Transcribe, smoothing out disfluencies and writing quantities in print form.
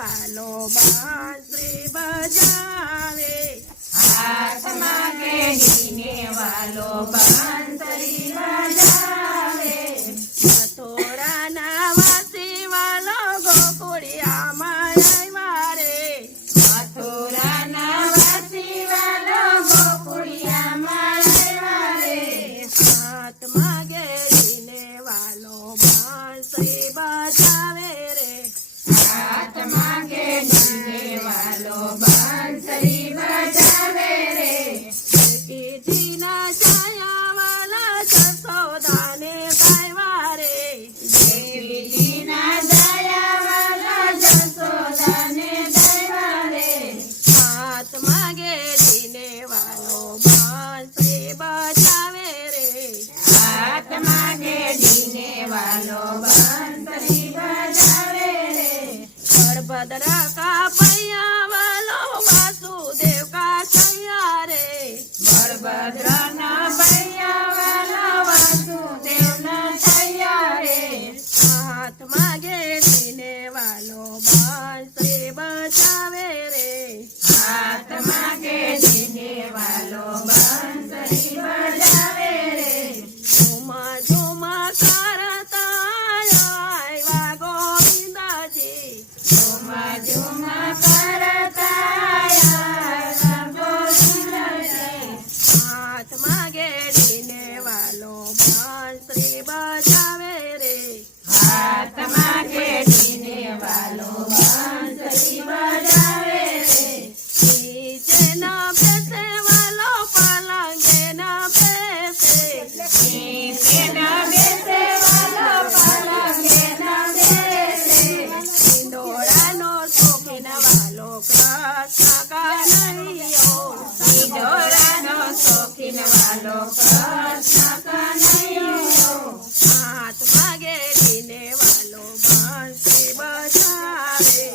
વાલો બાંસરી બજાવે, હાથમાં કેડીને વાલો બાંસરી બજાવે, મથુરાના વાસી વાલો ગોકુળિયામાં આવ્યા રે, મથુરાના વાસી વાલો ગોકુળિયામાં આવ્યા રે, હાથમાં કેડીને વાલો બાંસરી બજાવે રે, હાથમાં કેડીને વાલો બાંસરી બજાવે રે, દેવકીજીના છાયા વાલા જશોદાને ગાયવા રે, દેવીજીના દયા વાલા જશોદાને દયા રે, હાથમાં કેડીને વાલો બાંસરી બજાવે રે, હાથમાં કેડીને વાલો બાંસરી બજાવે રે, બળભદ્ર કા પૈયા વાલો વાસુદેવ કા છૈયા રે, બળભદ્રના ભૈયા વાલા વાસુદેવના થયા રે, હાથમાં કેડીને વાલો બાંસરી બજાવે રે, હાથમાં કેડીને વાલો બાંસરી બજાવે રે, ઝુમા ઝુમા કરતા આવ્યા ગોવિંદજી, ઝુમા ઝુમા કરતા આયા ગોવિંદજી, હાથમાં કેડીને વાલો બાંસરી બજાવે રે, હાથમાં કેડીને વાલો બાંસરી બજાવે રે, નીચે ન બેસે વાલો પલંગે ન બેસે, નીચે ન બેસે વાલો પલંગે ન બેસે, હિંડોળાનો શોખીન વાલો કૃષ્ણ કનૈયો, હિંડોળાનો શોખીન વાલો કૃષ્ણ કનૈયો, હાથમાં કેડીને વાલો બાંસરી બજાવે,